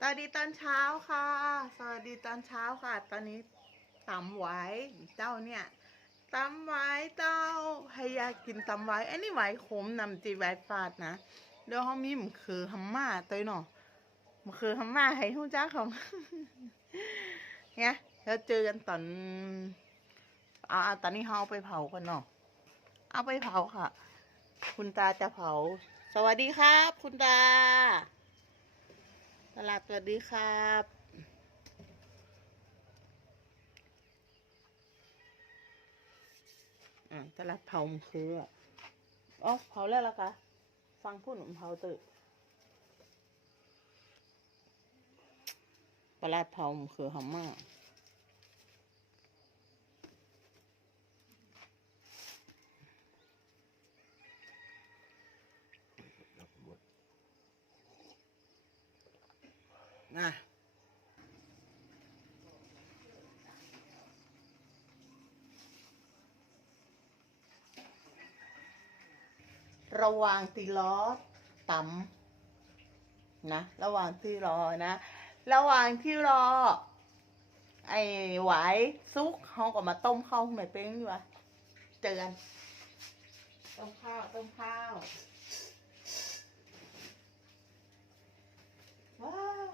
สวัสดีตอนเช้าค่ะ สวัสดีตอนเช้าค่ะ ตอนนี้ตำไว้เจ้าเนี่ยตำไว้เจ้าให้ยากินตำไว้อันนี้ไว้ขมนำจีไว้ฟาดนะเดี๋ยวเขามีมคือฮัมมาตัวเนาะมคือฮัมมาให้หูจ้าของเนี่ยแล้วเจอกันตอนเอาเอาตอนนี้เขาเอาไปเผากันเนาะเอาไปเผาค่ะ คุณตาจะเผา สวัสดีครับ คุณตา ตลาดสวัสดีครับอตลาดเผามันคืออะอ๋อเผาแล้วล่ะคะฟังพูดหนุ่มเผาตึกตลาดเผามคือหอมมาก นะระหว่างตีล้อต่ำนะ ระหว่างที่รอนะ ระหว่างที่รอ ไอ้หวายซุกเขาก็มาต้มข้าวใหม่เป้งอยู่วะเจอกันต้มข้าวต้มข้าวว้าว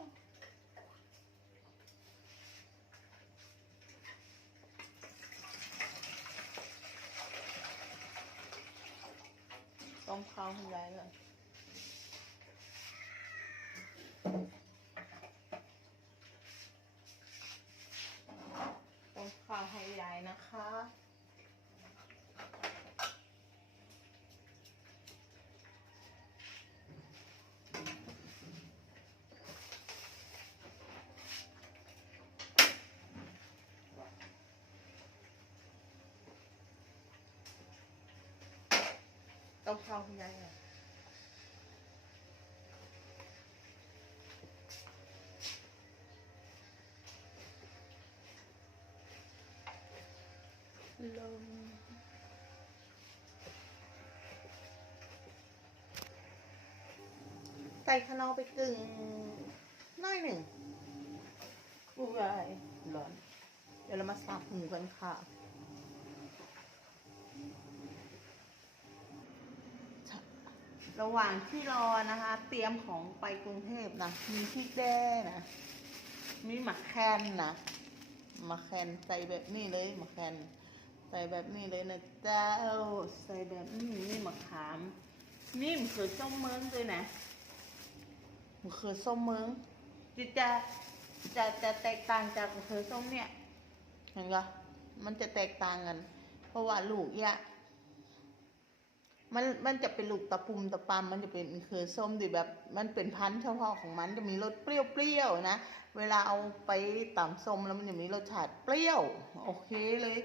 ต้มข้าวให้ยายเลยต้มข้าวให้ยายนะคะ ต้มข้าวให้ยายเลยลมใส่ขนอไปกึ่งน้อยหนึ่งอุ้ยร้อน เดี๋ยวเรามาสับหมูกันค่ะ ระหว่างที่รอนะคะ เตรียมของไปกรุงเทพนะ มีพริกแด้นะ มีหมักแคนนะหมักแคนใส่แบบนี้เลยหมักแคนใส่แบบนี้เลยนะเจ้าใส่แบบนี้นี่มะขาม นี่มะเขือส้มเมืองด้วยนะมะเขือส้มเมืองจะจะจะจะแตกต่างจากมะเขือส้มเนี่ยเห็นปะมันจะแตกต่างกัน เพราะว่าลูกเนี่ย มันมันจะเป็นลูกตะปุ่มตะปามมันจะเป็นคือส้มดิแบบ มันเป็นพันธุ์เฉพาะของมันจะมีรสเปรี้ยวๆนะ เวลาเอาไปตำส้มแล้วมันจะมีรสชาติเปรี้ยว โอเคเลย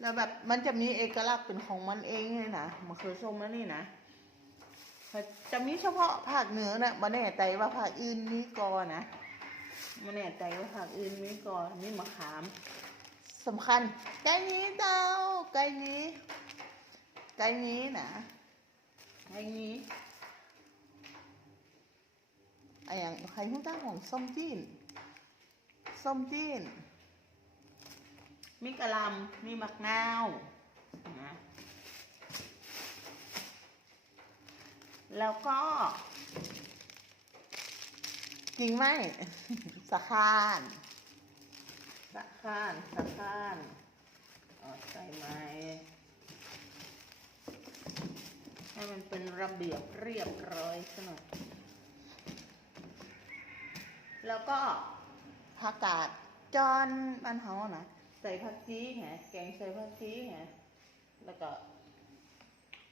แล้วแบบมันจะมีเอกลักษณ์เป็นของมันเองเลยนะมะเขือส้มนั่นนี่นะจะมีเฉพาะภาคเหนือนะมาแน่ใจว่าภาคอื่นมีก่อนนะมาแน่ใจว่าภาคอื่นมีก่อนมีมะขามสำคัญไก่นี้เต้าไก่นี้ไก่นี้นะ ไอ้นี้ไอ้อย่างใครหู้ตั้งของส้มจีนส้มจีนมีกะลำมีมะนาวนะแล้วก็จริงไหมสะคานสะคานสะคานเอาใส่ไม้ ให้มันเป็น ระเบียบเรียบร้อยซะหน่อยแล้วก็ผักกาดจอนบ้านเฮานะใส่ผักชีแหะแกงใส่ผักชีแหะแล้วก็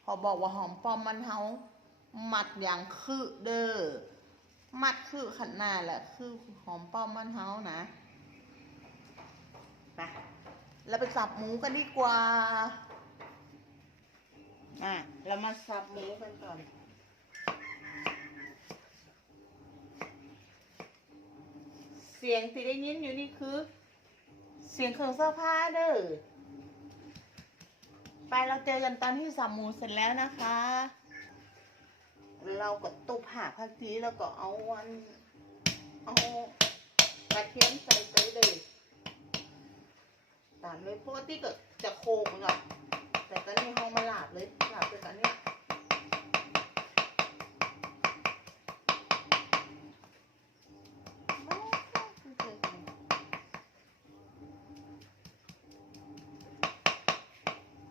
เขาบอกว่าหอมปอมมันเฮาหมัดอย่างคือเด้อมัดคือขนาดแหละคือหอมป้อมมันเฮานะไปเราไปสับหมูกันดีกว่า อะเรามาสับหมูกันก่อน เสียงที่ได้ยินอยู่นี่คือ เสียงเครื่องซักผ้าเด้อ ไปเราเจอกันตอนที่สับหมูเสร็จแล้วนะคะ เราก็ตุบหาพักทีแล้วก็เอาวันเอากระเทียมใส่ไปเลย ตามเลยเพราะว่าที่เกิดจะโคงมันก่อน แต่ตอนนี้ห้องมาหลาบเลยหลาบไปตอนเนี้ยไม่ไม่เคยกิน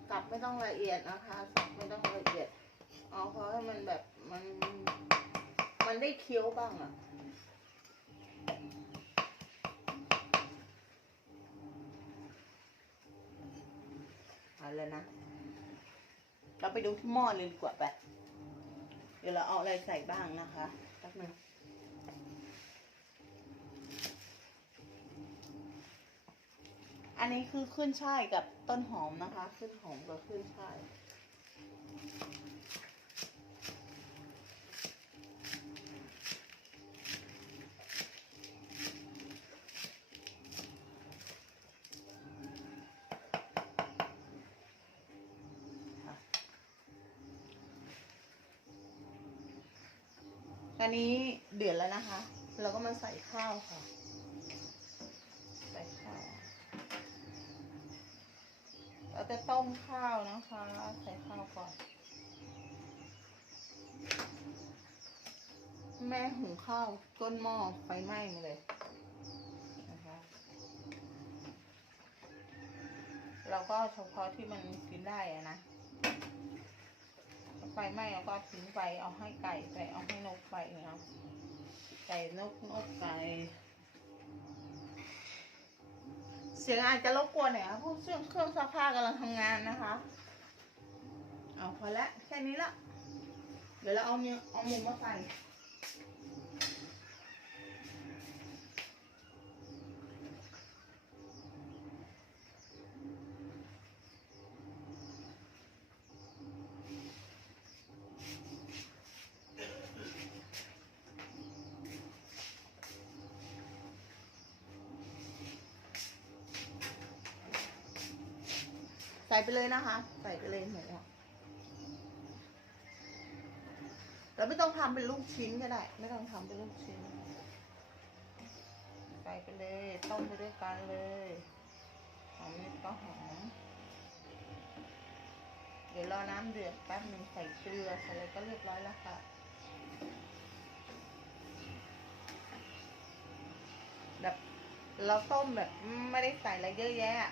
กลับไม่ต้องละเอียดนะคะสับไม่ต้องละเอียดเอาเพราะให้มันแบบมันมันได้เคี้ยวบ้างอะเอา เราไปดูที่หม้อเลยดีกว่าไป เดี๋ยวเราเอาอะไรใส่บ้างนะคะแป๊บนึงอันนี้คือขึ้นช่ายกับต้นหอมนะคะ ขึ้นหอมกับขึ้นช่าย นนี้เดือดแล้วนะคะ เราก็มาใส่ข้าวค่ะ ใส่ข้าว เราจะต้มข้าวนะคะ ใส่ข้าวก่อน แม่หุงข้าวก้นหม้อไฟไหม้มาเลยนะคะเราก็เฉพาะที่มันกินได้อะนะ ไฟไหม้แล้วก็ทิ้งไปเอาให้ไก่ไปเอาให้นกไปเนาะไก่นกนกไก่เสียงอาจจะรบกวนหน่อยนะเพราะเครื่องเครื่องซักผ้ากำลังทำงานนะคะ เอาพอละแค่นี้ละ เดี๋ยวเราเอาเนื้อเอาหมูมาใส่ นะคะ ใส่ไปเลยหมูอะเราไม่ต้องทำเป็นลูกชิ้นก็ได้ ไม่ต้องทำเป็นลูกชิ้น ใส่ไปเลยต้มไปด้วยกันเลยหอมนิดก็หอมเดี๋ยวรอน้ำเดือดแป๊บหนึงใส่เกลือใส่อะไรก็เรียบร้อยแล้วค่ะแบบเราต้มแบบไม่ได้ใส่อะไรเยอะแยะ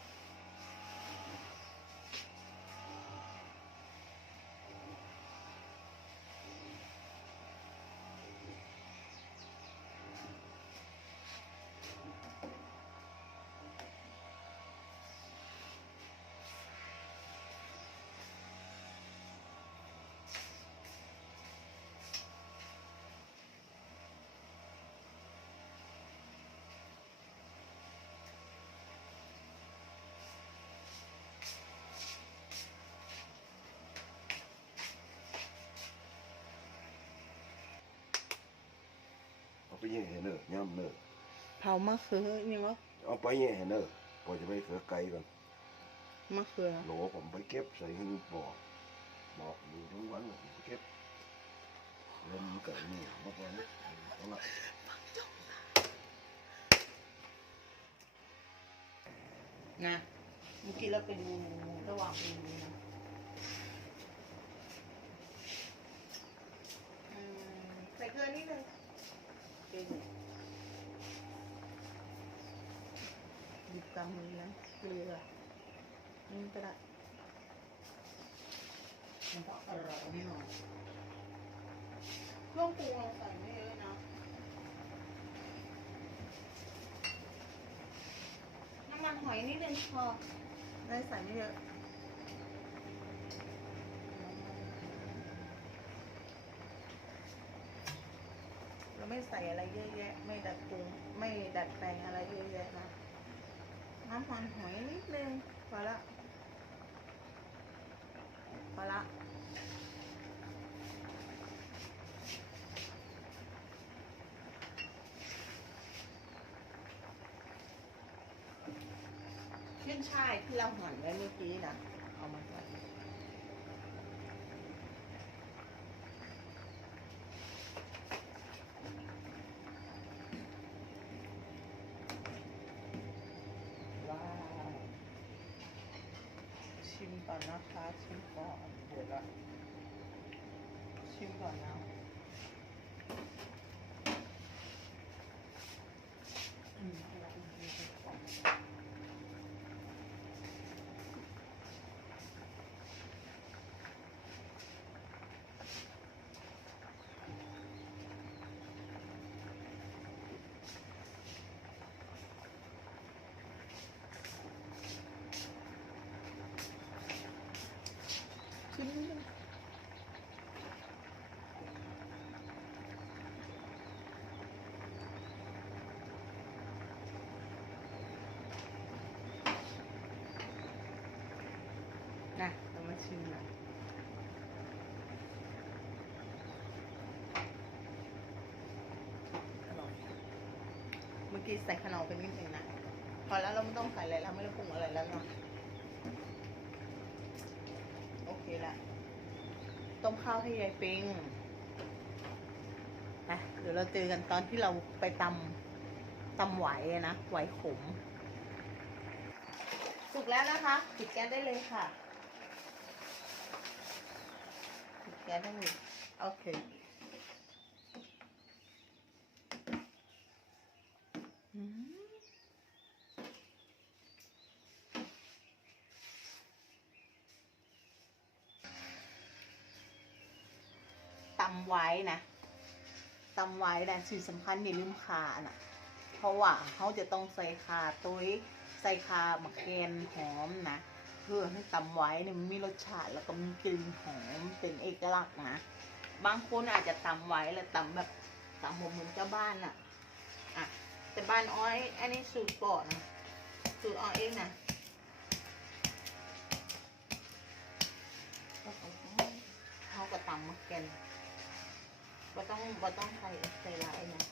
ไปยก็ได้เอาไปแย่เนอะย่ำเนอะเผามะเขือยังวะเอาไปแย่ให้เนอะพอจะไปเสือไก่ก่อนมะเขือโหลผมไปเก็บใส่หิ้งบอกบอกอยู่ทั้งวันเลยเก็บเล่นไก่นี่เมื่อก่อนเอาละนะเมื่อกี้เราไปดูระหว่างไปดูนะอืมใส่เกลือนิดนึงเป็น หยิบกำมือนะเกลือนี่ก็ได้มันก็อร่อยแน่นอนเครื่องปรุงเราใส่ไม่เยอะนะน้ำมันหอยนิดนึงพอได้ใส่ไม่เยอะเราไม่ใส่อะไรเยอะแยะ ไม่ดัดปรุง ไม่ดัดแปลงอะไรเยอะแยะนะ น้ำตาลหอยนิดนึงพอละพอละขึ้นช่ายที่เราหั่นไว้เมื่อกี้นะ กี้ใส่ขนมไปนิดนึงนะพอแล้วเราไม่ต้องใส่อะไรแล้วไม่ต้องปรุงอะไรแล้วเนาะโอเคละต้มข้าวให้ยายปิงนะเดี๋ยวเราเจอกันตอนที่เราไปตำตำไหวนะไหวขม สุกแล้วนะคะปิดแก๊สได้เลยค่ะปิดแก๊สได้เลยโอเค อืม ตำไว้นะตำไว้นะสิ่งสำคัญอย่าลืมคานะเพราะว่าเขาจะต้องใส่คาตุ้ยใส่คามะเขือหอมนะเพื่อให้ตำไว้เนี่ยมันมีรสชาติแล้วก็มีกลิ่นหอมเป็นเอกลักษณ์นะบางคนอาจจะตำไว้แล้วตำแบบตำเหมือนเจ้าบ้านน่ะอะ แต่บ้านอ้อย อันนี้สูตรก่อนนะสูตรอ้อยเองนะเขาก็ตำมะเขือบ่ต้องบ่ต้องใส่ใส่ลายนะ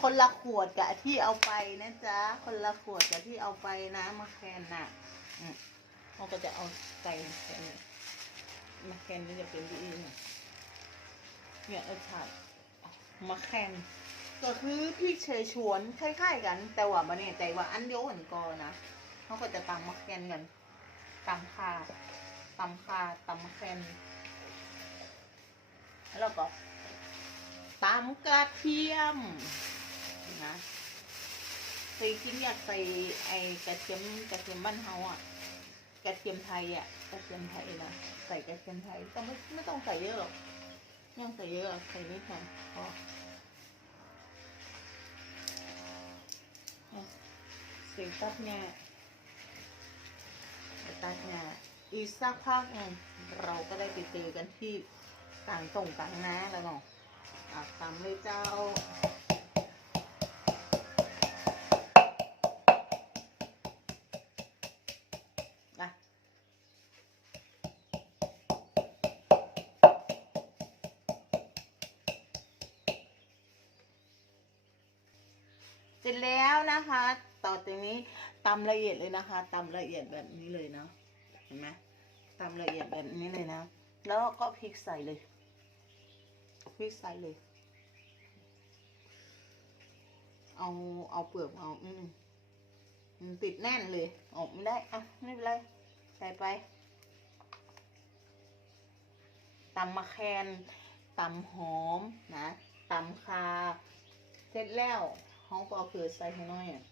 คนละขวดกับที่เอาไปนะจ๊ะ คนละขวดกับที่เอาไปนะมาแคนน่ะเราก็จะเอาใส่แค่นี้มาแคนนี่จะเป็นดีเนี่ย เนี่ยเออใช่มาแคนก็คือพี่เชยชวนคล้ายๆกัน แต่ว่ามาเนี่ยใจว่าอันเดียวกันกอนะเขาก็จะตำมาแคนกันตำค่ะตำคาตำแคนแล้วก็ตำกระเทียมนะใส่กินอยากใส่ไอ้กระเทียมกระเทียมบ้านเฮาอะกระเทียมไทยอะกระเทียมไทยนะใส่กระเทียมไทยต้องไม่ไม่ต้องใส่เยอะหรอก ยังใส่เยอะอกใส่นิดหน่อยพอเอสียงตัดเนี่ยตัดเนี่ยอีกสักพักเนึ่งเราก็ได้ไปเจอกันที่ต่างส่งต่างน้าแล้วเนาะอะตามเลยเจ้า เสร็จแล้วนะคะ ต่อจากนี้ตำละเอียดเลยนะคะตำละเอียดแบบนี้เลยเนาะเห็นไหมตำละเอียดแบบนี้เลยนะ แล้วก็พริกใส่เลยพริกใส่เลย เอาเอาเปลือกเอาอืมติดแน่นเลย ออกไม่ได้อะไม่เป็นไรใส่ไปตำมะแคนตำหอมนะตำคา เสร็จแล้ว เขาก็เอาเกลือใส่ให้หน่อยอะ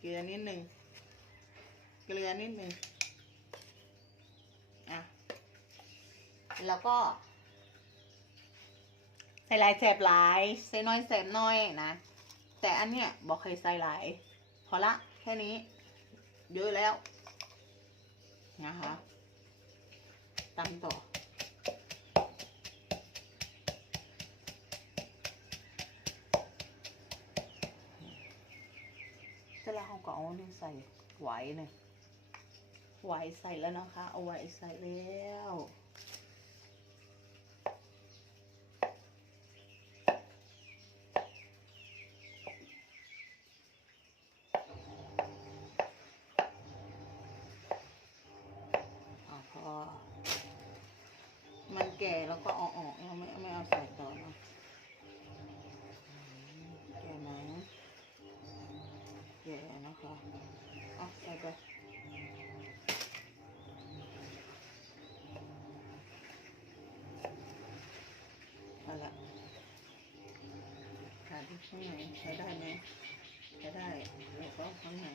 เกลือนิดหนึ่งเกลือนิดหนึ่งอะแล้วก็ใส่ลายแสบหลายใส่น้อยแสบน้อยนะ แต่อันเนี้ยบอกเคยใส่หลายพอละแค่นี้ เยอะแล้วนะคะตำต่อ เนี่ยใส่ไหวเลยไหวใส่แล้วนะคะ เอาไหวใส่แล้วเอาพอมันแก่แล้วก็ออกออกเราไม่ไม่เอาใส่ ก่ะคะเอาใส่ไปเอาละขาดที่ข้างในใช้ได้ไหมใช้ได้แล้วก็ข้างใน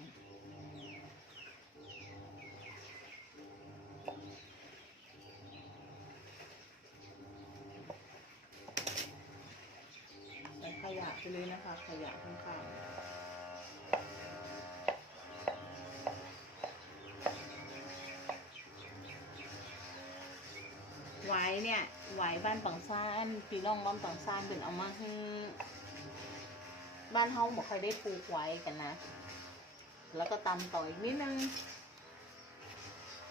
ใส่ขยะไปเลยนะคะ ขยะข้างๆ ไว้เนี่ยไว้บ้านปังซานพี่น้องบ้านปังซานเป็นเอามาให้บ้านเฮาบอกใครได้ปลูกไว้กันนะ แล้วก็ตำต่ออีกนิดนึง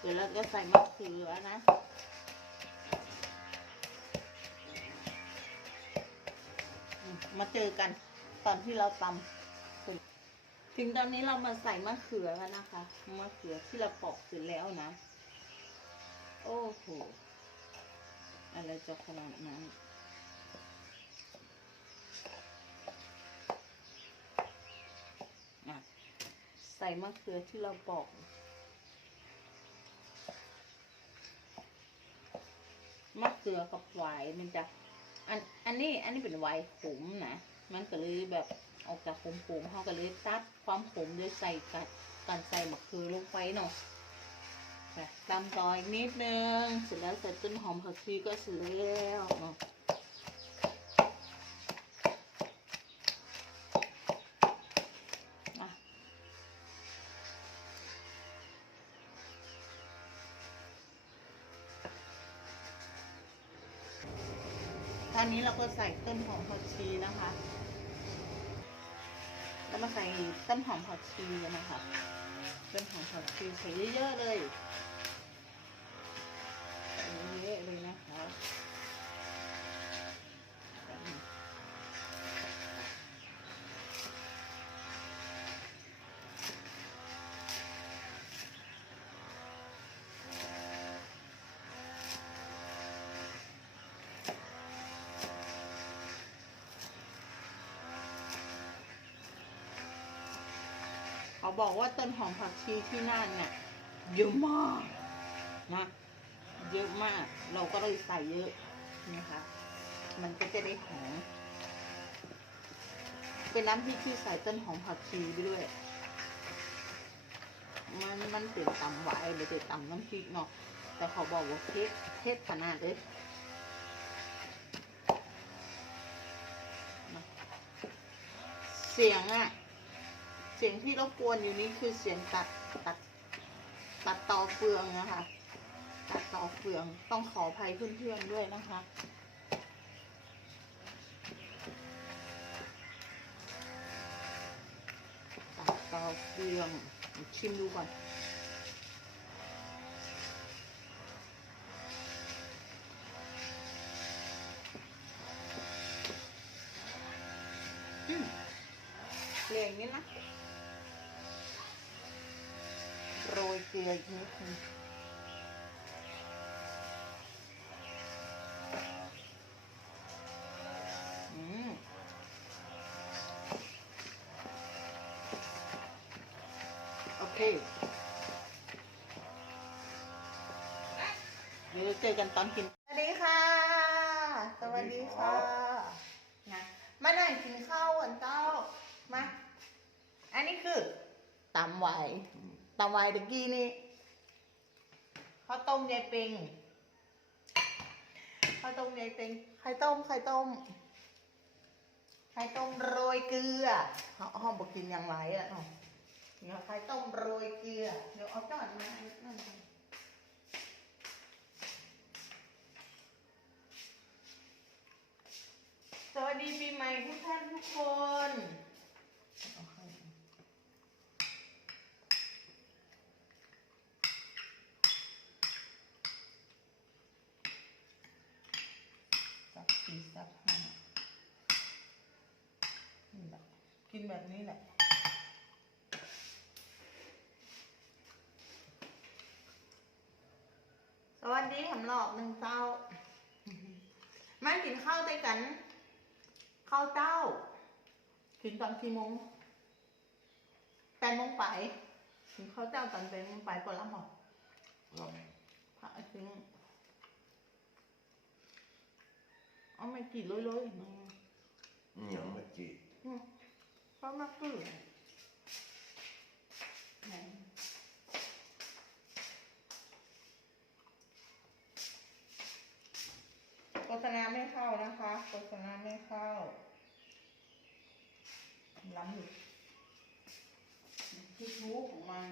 เดี๋ยวเราจะใส่มะเขือนะมาเจอกันตอนที่เราตำถึงตอนนี้เรามาใส่มะเขือแล้วนะคะ มะเขือที่เราปอกเสร็จแล้วนะ โอ้โห อะไรจะขนาดนั้นอะใส่มะเขือที่เราปอกมะเขือกับหวายมันจะ อัน อันนี้ อันนี้เป็นไวน์ขมนะ มันก็เลยแบบออกจากขมขมๆเขาก็เลยตัดความขมโดยใส่กัดการใส่มะเขือลงไปเนาะ ตามต่ออีกนิดนึง เสร็จแล้วใส่ต้นหอมผักชีก็เสร็จแล้วตอนนี้เราก็ใส่ต้นหอมผักชีนะคะ แล้วมาใส่ต้นหอมผักชีกันนะคะ เป็นขอมผักชีใส่เยอะๆเลยใส่เยอะๆเลยนะคะแบบนี้ เขาบอกว่าต้นหอมผักชีที่นั่นเนี่ยเยอะมากนะเยอะมาก เราก็เลยใส่เยอะนะคะ มันก็จะได้หอมเป็นน้ำพริกที่ใส่ต้นหอมผักชีไปด้วย มันมันเป็นตำหวายหรือเป็นตำน้ำพริกเนาะ แต่เขาบอกว่าเทศเทศขนาดเลยเสียงอะ เสียงที่รบกวนอยู่นี้คือเสียงตัดตัดตัดต่อเฟืองนะคะ ตัดต่อเฟืองต้องขออภัยเพื่อนๆด้วยนะคะตัดต่อเฟืองชิมดูก่อนอืมเกลียงนี่นะ โรยเกลืออีกนิดนึงอืมโอเค เดี๋ยวเจอกันตอนกิน สวัสดีค่ะ สวัสดีค่ะนะมาหน่อยกินข้าวก่อนเจ้า มา อันนี้คือตำไหวตำไหวตะกี้นี่ข้าวต้ม ยายปิงข้าวต้มยายปิงไข่ต้มไข่ต้มไข่ต้มโรยเกลือเขาห้องบอกกินอย่างไรอะเนาะเดี๋ยวไข่ต้มโรยเกลือ เดี๋ยวเอาจอนมาอันนั่นก่อนสวัสดีปีใหม่ทุกท่านทุกคนเอาเข้า สักสี่สักห้านี่แหละกิน แบบนี้แหละ สวัสดีหำหลอกหนึ่งเจ้าแม่กินข้าวด้วยกัน ข้าวเจ้า กินตอนกี่โมงแปดโมงไปกินข้าวเจ้าตอนแปดโมงไปปวดละหมอลพระถึงเอาไม่กี่ร้อยๆมาำยังไม่จีอืมเพราะมากขึ้นโฆษณาไม่เข้านะคะโฆษณาไม่เข้าล้ำอยู่คิดรู้ของมัน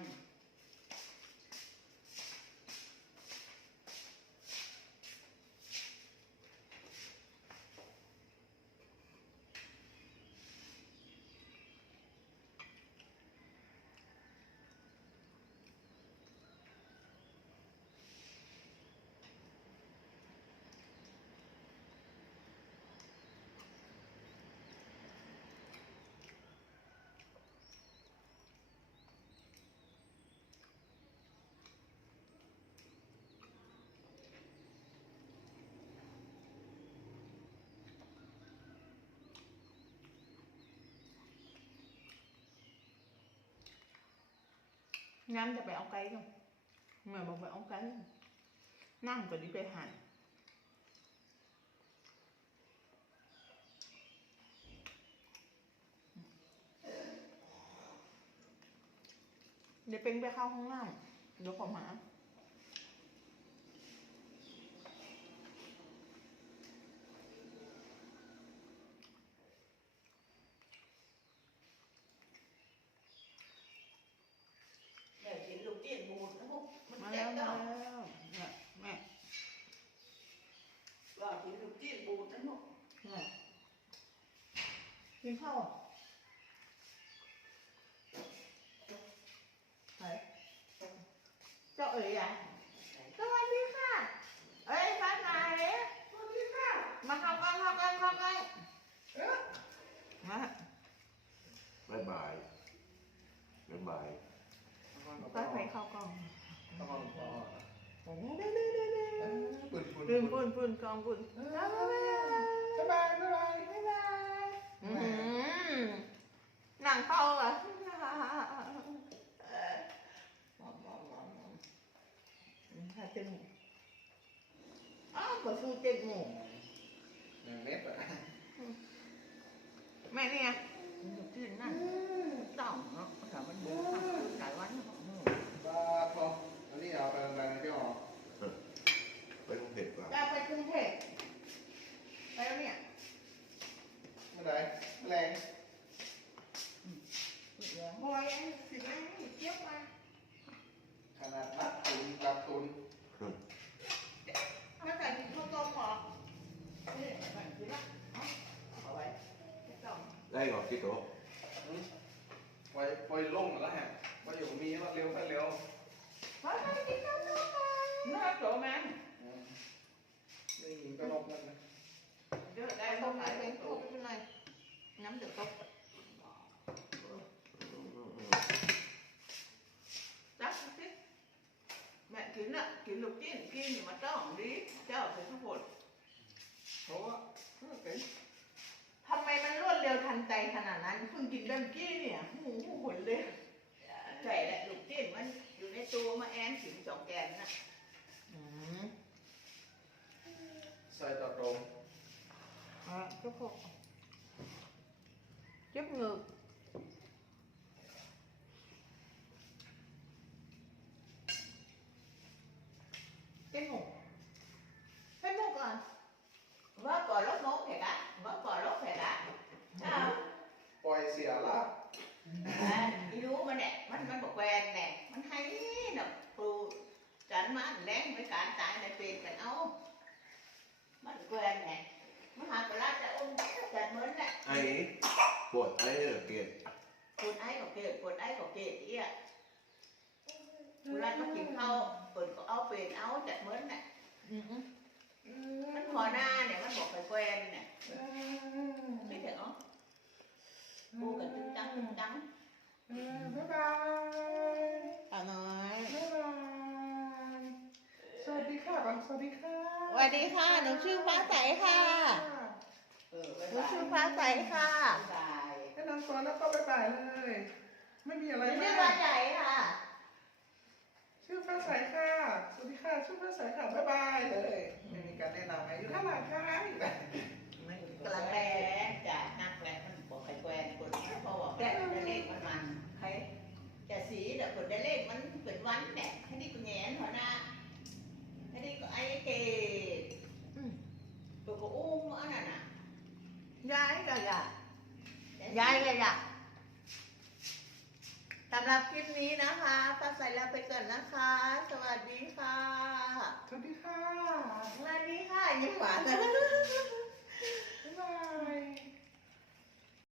งั้นจะไปเอาไก่ก่อนแม่บอกไปเอาไก่นั่งก็ดีไปหันเดี๋ยวเป็นไปเข้าห้องน้ำเดี๋ยวผมหา เดี๋ ยวกินลูกจิ้นบูดนะพวกมันมาเจ็แล้บวเนามาแล้วเนี่ยแม่ว่ากินลูกจิ้นบูดนะพวกเนี่ยกินข้าวอะไหนเจ้าเอ๋ยอะสวัสดีค่ะ เอ้ยฟ้าไหนสวัสดีค่ะ มาเข้ากันเข้ากันเข้ากันเอ๊ะมา บายบายบายบาย ฟ้าไหนเข้ากล้อง ต้องเอาพ่อ เด้เด้เด้เด้เด้ ปืนปืน ปื นปืนปืนกองปืนบ๊ายบายสบายสบายบ๊ายบายอื้อหือหนังเข้าอะถ้าเต็มอ้าวก็ชูเต็มหมูหนึ่งเม็ดอะแม่เนี่ยมันกินนั่นต้องเนาะแต่มันดูทำหลายวันของหมู ปลาทองอันนี้เอาไปโรงแรมที่หอ ไปกรุงเทพก่อน จะไปกรุงเทพไปแล้วเนี่ย เมื่อไหร่แรง บอยสิแม่เจี๊ยบมา ขนาดนัดตุนกับตุน ถ้าแต่กินข้าวต้มหรอนี่แบ่งกินละเอาไว้ต้อง ได้ก่อนพี่โต ไว้ไว้ลงแล้วฮะไว้อยู่มีว่าเร็วไปเร็วไปไปกินข้าวต้มกันน่าโตแม่นี่ก็ ทุกคนเพราะว่าเป็นทำไมมันรวดเร็วทันใจขนาดนั้นเพิ่งกินเดิมกี้เนี่ยหูหนเลยใช่แหละลูกจิ้นมันอยู่ในตัวมาแอนถึงสองแกนนะอืมใส่ต่อตรงอะก็พอเจ็บเหงือกเป็นหมูเป็นหมูก่อน ว่าก่อนลบโน้ตเหรอกะว่าก่อนลบเหรอกะอ้าว ปล่อยเสียละ อ่าอีรู้มันเนี่ยมันมันบอกแวนเนี่ยมันให้เนาะครูจันมาแรงไม่การตายในเป็นกันเอามันแวนเนี่ยมันหาปลาจะอุ้มจัดเหมือนเนี่ย ไอ้ปวดไอ้เกียด ปวดไอ้ก็เกิดปวดไอ้ก็เกิดเอี้ยเวลาเขากินข้าวเปิดก็เอาเป็นเอาจัดเหมือนเนี่ย อืม มันพอหน้าเนี่ยมันบอกไปแกวนเนี่ยไม่ถึงอ๋อกูกับตึงจังตึงจัง บ๊ายบาย อะน้อย บ๊ายบายสวัสดีค่ะบาง สวัสดีค่ะ สวัสดีค่ะหนูชื่อฟ้าใสค่ะ เออ หนูชื่อฟ้า ใสค่ะบายแนะนำตัวแล้วก็บ๊ายบายเลย ไม่มีหอะไรนูชื่อมาฟ้ากใสค่ะ ชื่อฟ้าใสค่ะ สวัสดีค่ะ ชื่อฟ้าใสค่ะบ๊ายบายเลยไม่มีการแนะนำไงอยู่ข้างหลังค่ะไม่กำลังแกแปลจะนักแหละมันบอกใครแกวนคนเพราะว่าแกจะเลขมันมันใครจะสีแต่คนได้เลขมันเป็นวันแหละให้นี่ก็แงนหัวหน้าให้นี่ก็ไอ้เกดตัวก็อุ้มอันนั้นน่ะ ย้ายก็อยาย้ายก็อยาสำหรับคลิปนี้นะคะป้าใส่ลาไปก่อนนะคะ สวัสดีค่ะ สวัสดีค่ะ สวัสดีค่ะยิ้มหวานบ๊ายบาย